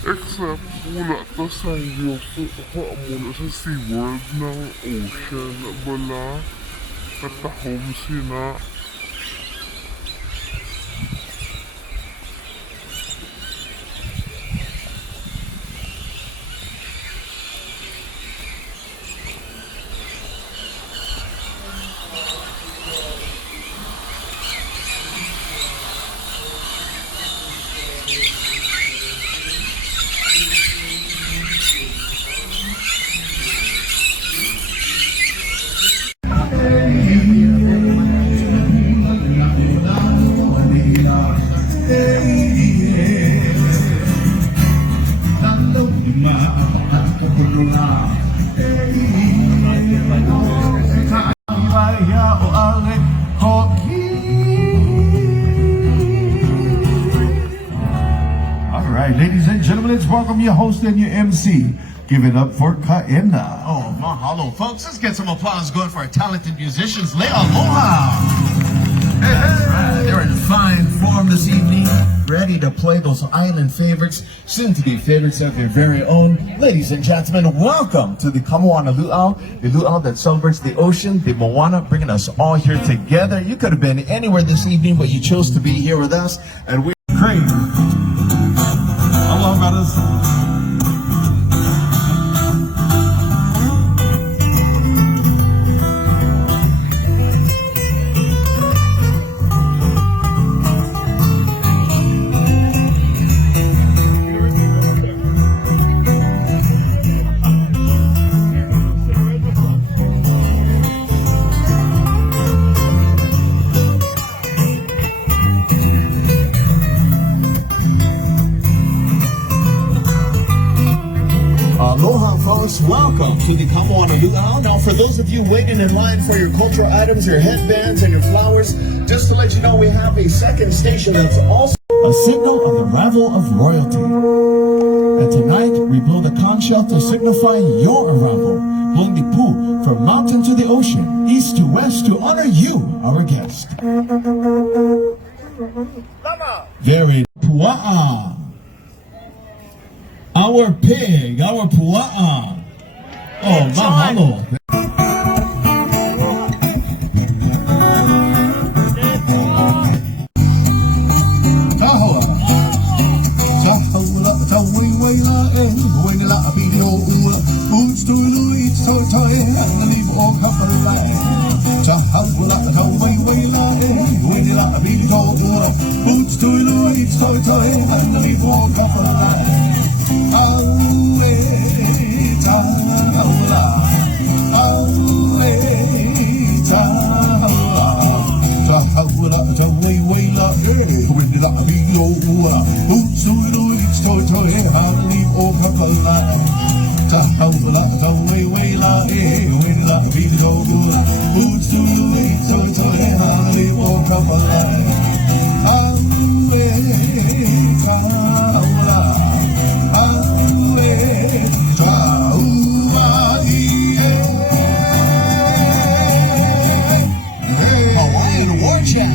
Except wala to seryoso ako muna sa SeaWorld ng ocean bala katahom sina. Ladies and gentlemen, let's welcome your host and your MC. Give it up for Kaena. Oh, mahalo, folks. Let's get some applause going for our talented musicians. Aloha! That's right. They're in fine form this evening, ready to play those island favorites, soon-to-be favorites of your very own. Ladies and gentlemen, welcome to the Moana Luau, the luau that celebrates the ocean, the Moana, bringing us all here together. You could have been anywhere this evening, but you chose to be here with us, and we're great. Aloha, brothers. Aloha, folks. Welcome to the Moana Luau. Now, for those of you waiting in line for your cultural items, your headbands, and your flowers, just to let you know, we have a second station that's also a signal of the arrival of royalty. And tonight, we blow the conch shell to signify your arrival, blowing the poo from mountain to the ocean, east to west, to honor you, our guest. Very pua'a. Our pig, our pua'a. Oh, mahalo.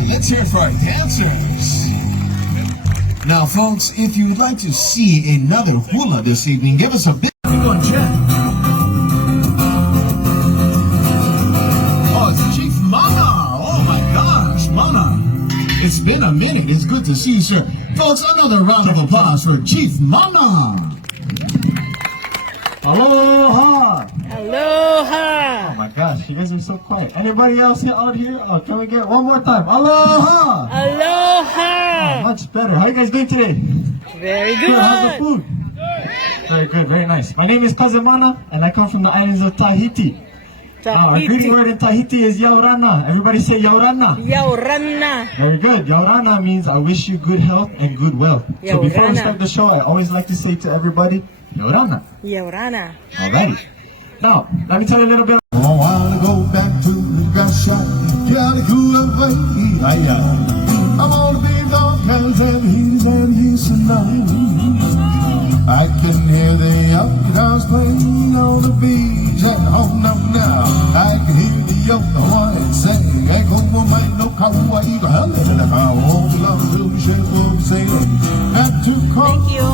Let's hear it for our dancers. Now, folks, if you'd like to see another hula this evening, give us a big one, Jen. Oh, it's Chief Mana. Oh my gosh, Mana. It's been a minute. It's good to see you, sir. Folks, another round of applause for Chief Mana. Aloha. Aloha! Oh my gosh, you guys are so quiet. Anybody else out here? Oh, can we get one more time? Aloha! Aloha! Oh, much better. How are you guys doing today? Very good. How's the food? Very good, very nice. My name is Kazemana, and I come from the islands of Tahiti. Our greeting word in Tahiti is Yaurana. Everybody say Yaurana. Yaurana. Very good. Yaurana means I wish you good health and good wealth. So before we start the show, I always like to say to everybody, Yaurana. Yaurana. Alrighty. Now, let me tell you a little bit. I wanna go back to the grass shop. I wanna be dog hands and he's tonight. I can hear the young guys playing on the beach at home now. I can hear the young one saying, "Echo will make no call." Hawaii, how illusion will say, had to come. Thank you.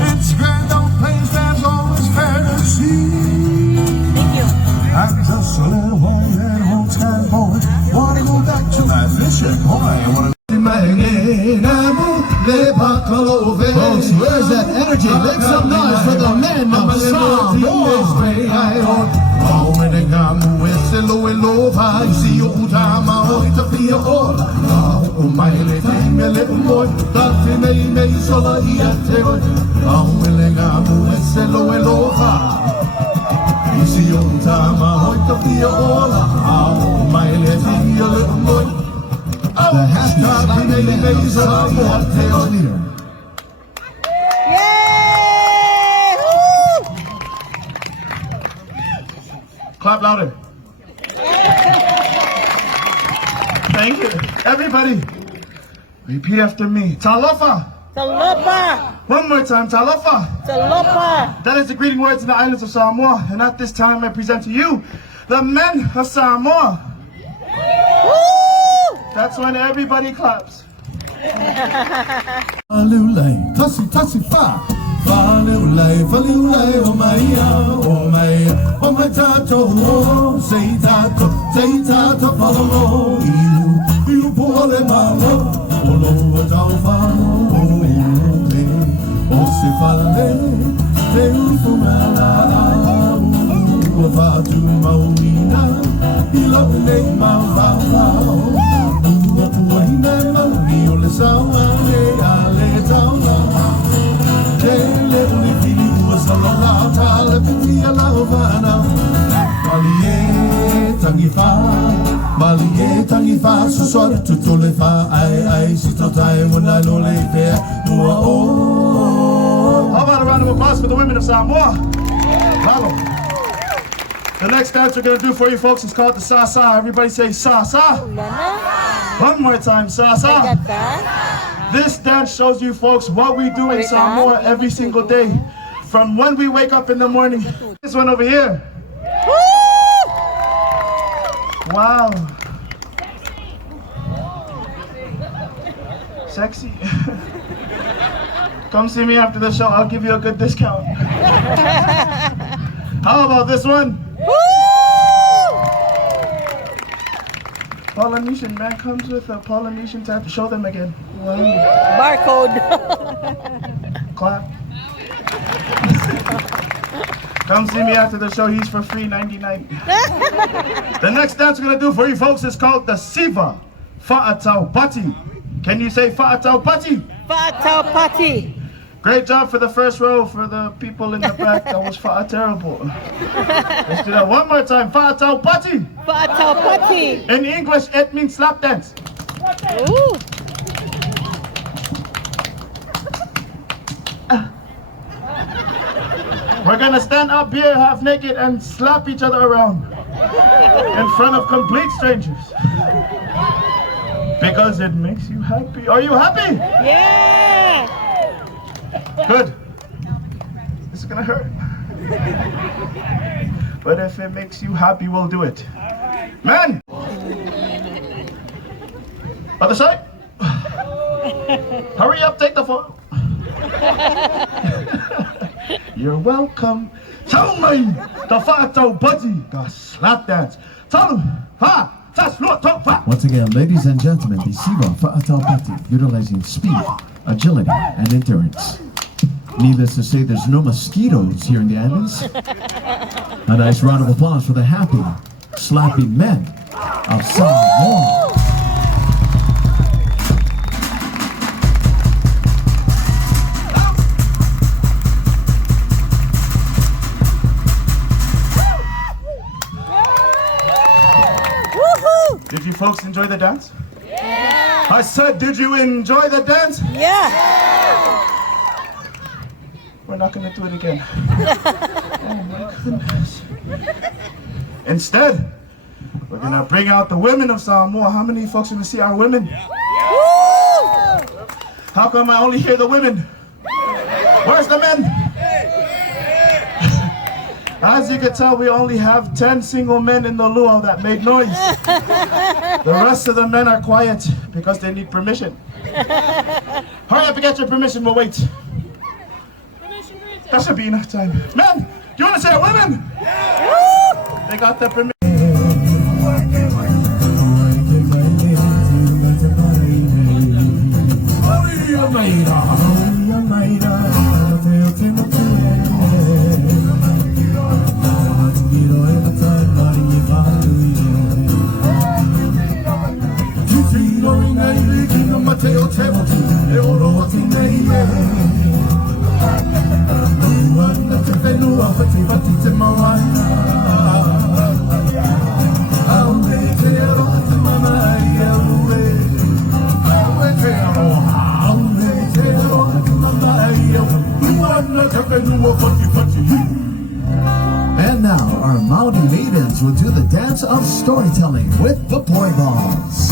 It's grand old place, there's always fair to see. Thank you. I'm just a little boy and home sky boy. Wanna go back to my fishing boy. I wanna folks, where's that energy? Make some noise for the men of Samoa. The hashtag Samoa tail leader. Yay! Woo! Clap louder. Thank you. Everybody, repeat after me. Talofa. Talopa! One more time. Talofa. Talopa! That is the greeting words in the islands of Samoa. And at this time, I present to you the men of Samoa. Woo! That's when everybody claps. Falulai, tasi tasi fa. Falulai, falulai, oh my, oh my tato, say tato, follow you pole malo, olo tau fano, o se fale, te ufumala, ufatu maumina, ilone mau. How about a round of applause for the women of Samoa? Follow. The next dance we're gonna do for you folks is called the Sa Sa. Everybody say Sa Sa. One more time, Sa Sa. This dance shows you folks what we do in Samoa every single day. From when we wake up in the morning. This one over here. Wow. Sexy. Come see me after the show, I'll give you a good discount. How about this one? Polynesian man comes with a Polynesian tattoo. Show them again. Wow. Barcode. Clap. Come see me after the show. He's for free, $99. The next dance we're gonna do for you folks is called the Siva Fa Tau Bhati. Can you say Fa Tau Bhati? Fa Tau Bhati. Great job for the first row. For the people in the back, that was terrible. Let's do that one more time. Fa Tau Bhati. Fa Tau Bhati. In English, it means slap dance. Ooh. We're gonna stand up here half naked and slap each other around in front of complete strangers. Because it makes you happy. Are you happy? Yeah. Good. This is gonna hurt. But if it makes you happy, we'll do it. Men! Other side. Hurry up, take the photo. You're welcome. Tell me the Fa Tau Bhati, the slap dance. Tell them, ha, that's not top fat. Once again, ladies and gentlemen, the Siva Fa Tau Bhati, utilizing speed, agility, and endurance. Needless to say, there's no mosquitoes here in the islands. A nice round of applause for the happy, slapping men of Samoa. Did you folks enjoy the dance? Yeah. I said, did you enjoy the dance? Yeah. We're not going to do it again. Oh my goodness. Instead, we're going to bring out the women of Samoa. How many folks want to see our women? Yeah. How come I only hear the women? Where's the men? I As you can tell, we only have 10 single men in the luau that make noise. The rest of the men are quiet because they need permission. Hurry up and get your permission, we'll wait. That should be enough time. Men, do you want to say women? They got their permission. And now our Maori maidens will do the dance of storytelling with the boy balls.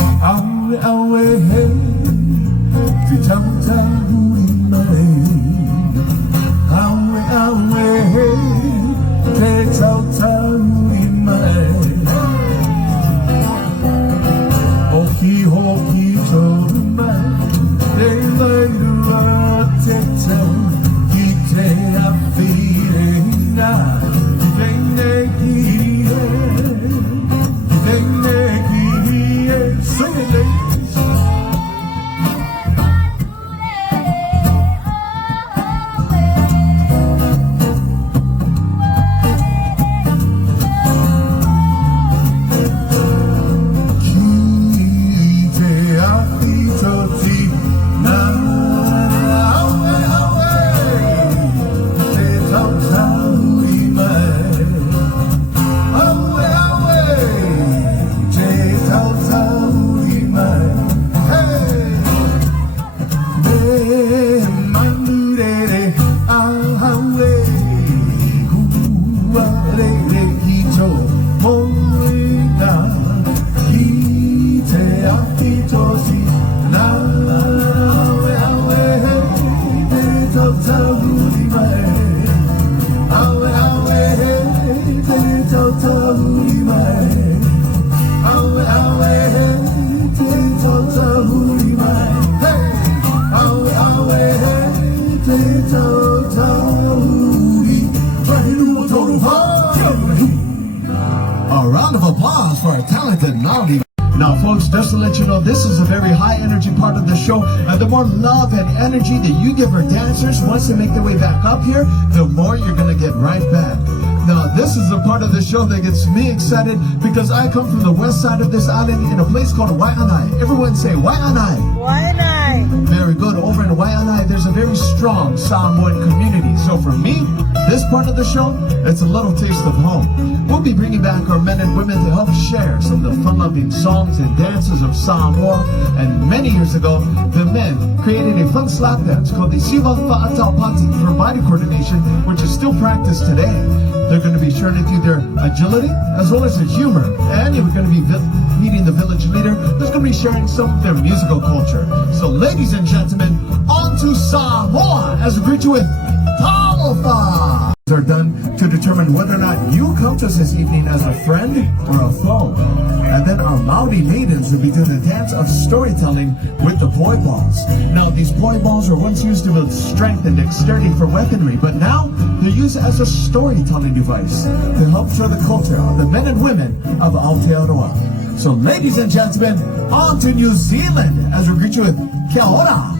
A round of applause for our talented Maori. Now folks, just to let you know, this is a very high energy part of the show, and the more love and energy that you give our dancers once they make their way back up here, the more you're going to get right back. Now this is a part of the show that gets me excited because I come from the west side of this island in a place called Waianae. Everyone say Waianae. Waianae. Very good. Over in Waianae, there's a very strong Samoan community. So for me, this part of the show, it's a little taste of home. We'll be bringing back our men and women to help share some of the fun-loving songs and dances of Samoa. And many years ago, the men created a fun slap dance called the Siva Fa Tau Bhati for body coordination, which is still practiced today. They're going to be sharing with you their agility as well as their humor. And you're going to be meeting the village leader who's going to be sharing some of their musical culture. So ladies and gentlemen, on to Samoa as we greet you with Aloha. Are done to determine whether or not you come to us this evening as a friend or a foe. And then our Maori maidens will be doing the dance of storytelling with the poi balls. Now these poi balls were once used to build strength and dexterity for weaponry, but now they're used as a storytelling device to help share the culture of the men and women of Aotearoa. So ladies and gentlemen, on to New Zealand as we greet you with Kia ora.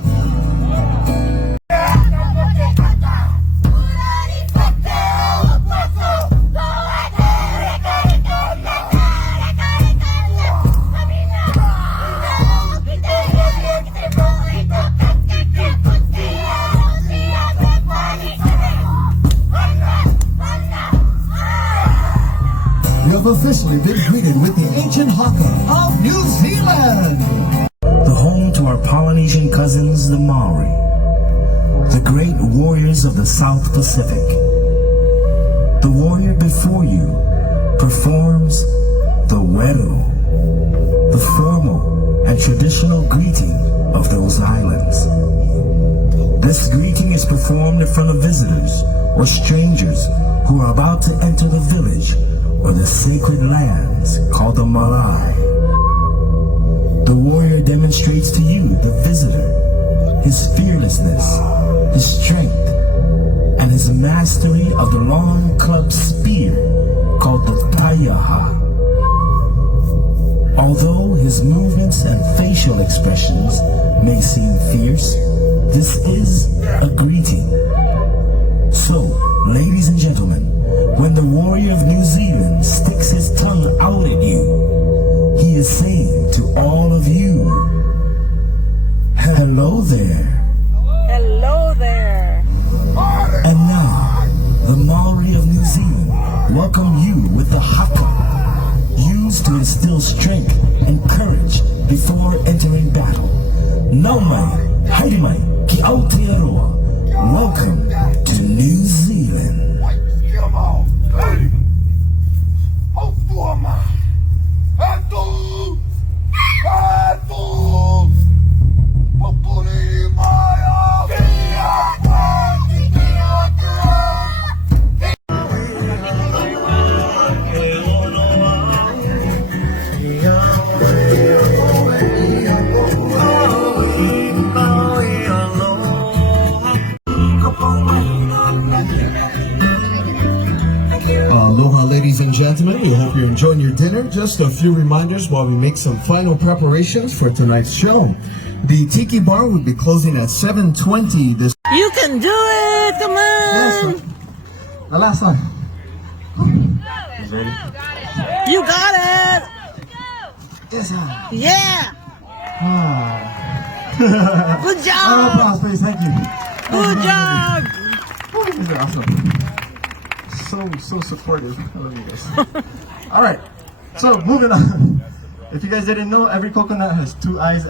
Officially been greeted with the ancient haka of New Zealand. The home to our Polynesian cousins, the Maori, the great warriors of the South Pacific. The warrior before you performs the weru, the formal and traditional greeting of those islands. This greeting is performed in front of visitors or strangers who are about to enter the village or the sacred lands called the Marae. The warrior demonstrates to you, the visitor, his fearlessness, his strength, and his mastery of the long club spear called the Taiaha. Although his movements and facial expressions may seem fierce, this is a greeting. So, ladies and gentlemen, when the warrior of New Zealand sticks his tongue out at you, he is saying to all of you, hello there. Hello there. And now, the Maori of New Zealand welcome you with the haka, used to instill strength and courage before entering battle. Nau mai, haere mai, ki Aotearoa. Welcome to New Zealand. Aloha, ladies and gentlemen. We hope you're enjoying your dinner. Just a few reminders while we make some final preparations for tonight's show. The Tiki Bar will be closing at 7:20 this. You can do it. Come on. The last time. You got it. Yes, sir. Yeah. Good Round of job. applause, please. Thank you. Good job. These are awesome. So supportive. I love you guys. All right. So moving on. If you guys didn't know, every coconut has two eyes.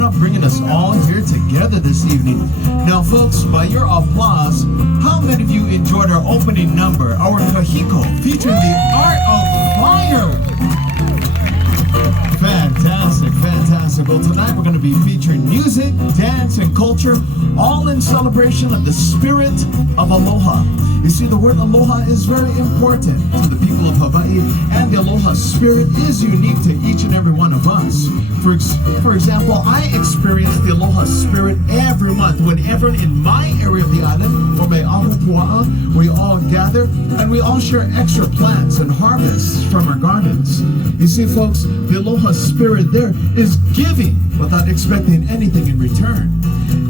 Moana bringing us all here together this evening. Now folks, by your applause, how many of you enjoyed our opening number, our Kahiko, featuring the Art of Fire? Fantastic, fantastic. Well, tonight we're going to to be featuring music, dance, and culture, all in celebration of the spirit of Aloha. You see, the word Aloha is very important to the people of Hawaii, and the Aloha spirit is unique to each and every one of us. For example, I experience the Aloha spirit every month whenever in my area of the island, for my Ahupua'a, we all gather and we all share extra plants and harvests from our gardens. You see, folks, the Aloha spirit there is giving without expecting anything in return.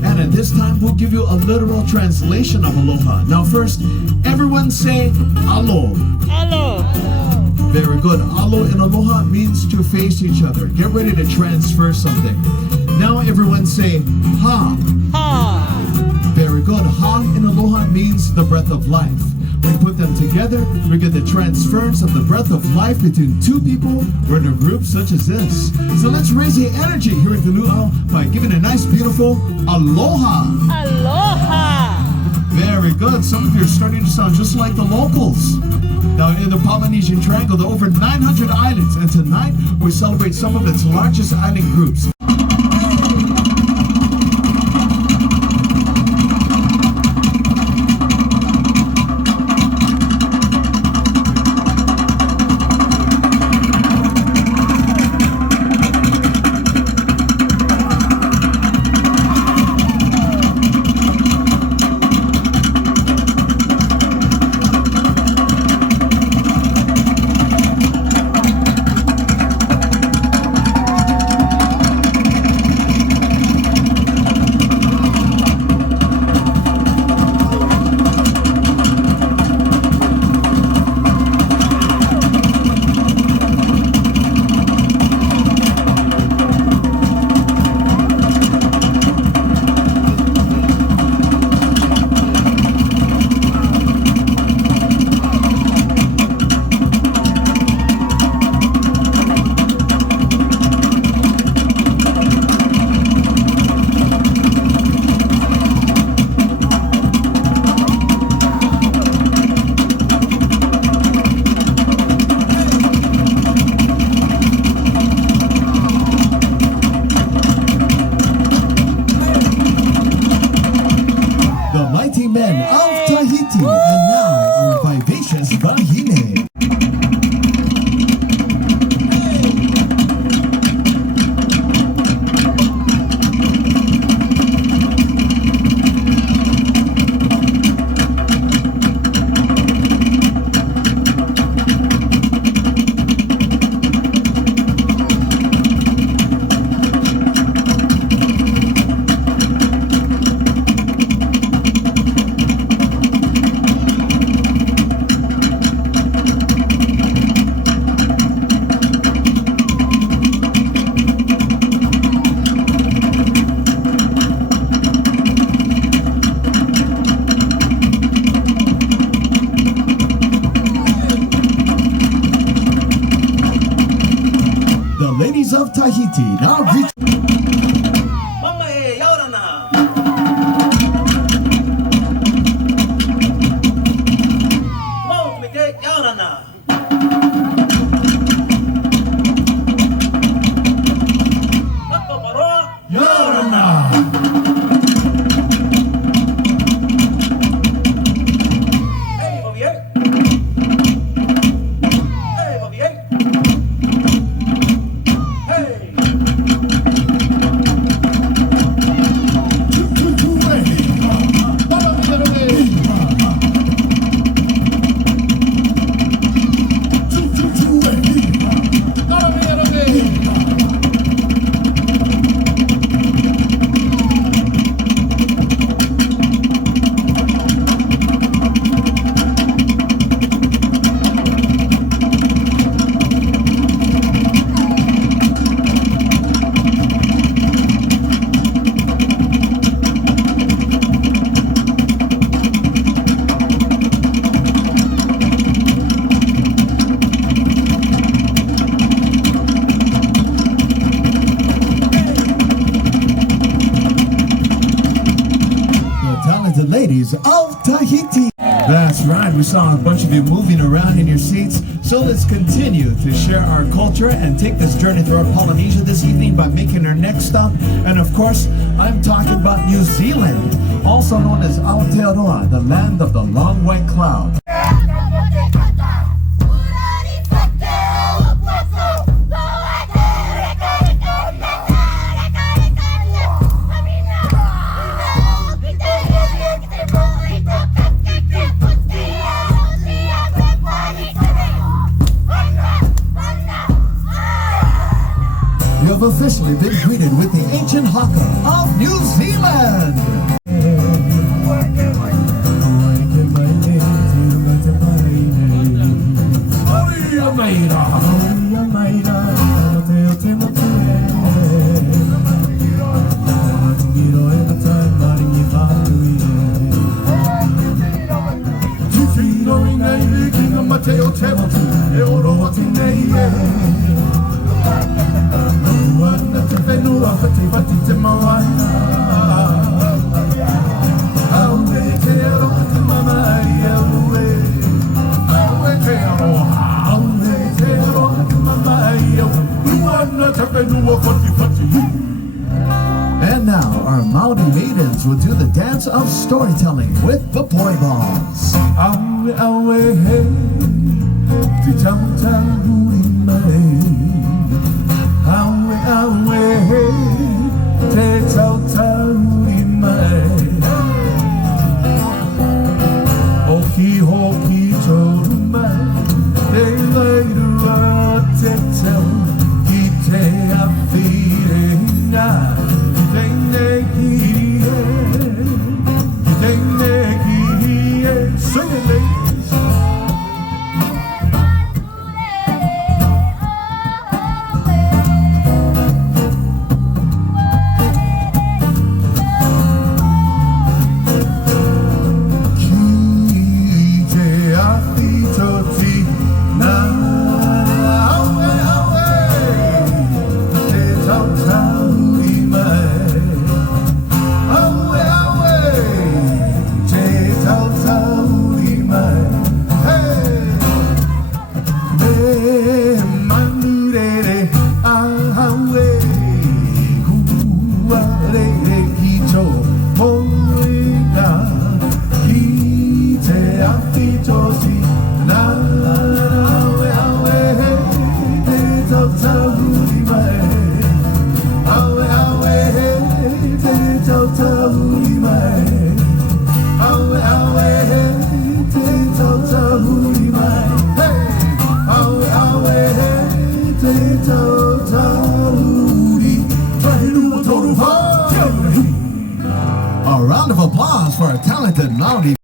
And at this time, we'll give you a literal translation of Aloha. Now first, everyone say Alo. Hello. Very good. Alo in Aloha means to face each other. Get ready to transfer something. Now everyone say Ha. Ha. Very good. Ha in Aloha means the breath of life. We put them together, we get the transference of the breath of life between two people or in a group such as this. So let's raise the energy here at the Luau by giving a nice, beautiful Aloha. Aloha. Very good. Some of you are starting to sound just like the locals. Now in the Polynesian Triangle, there are over 900 islands, and tonight we celebrate some of its largest island groups. Men of Tahiti, and now our vivacious Vahine. Ladies of Tahiti, now greet. Mama e yaurana. Mau me ke yaurana. Atto paro Yaurana. Hey Bobby. Hey Bobby. Ladies of Tahiti. That's right, we saw a bunch of you moving around in your seats, So let's continue to share our culture and take this journey throughout Polynesia this evening by making our next stop. And of course, I'm talking about New Zealand, also known as Aotearoa, the land of the long white cloud. You have officially been greeted with the ancient haka of New Zealand. And now our Maori maidens will do the dance of storytelling with the poi balls. A round of applause for our talented Maori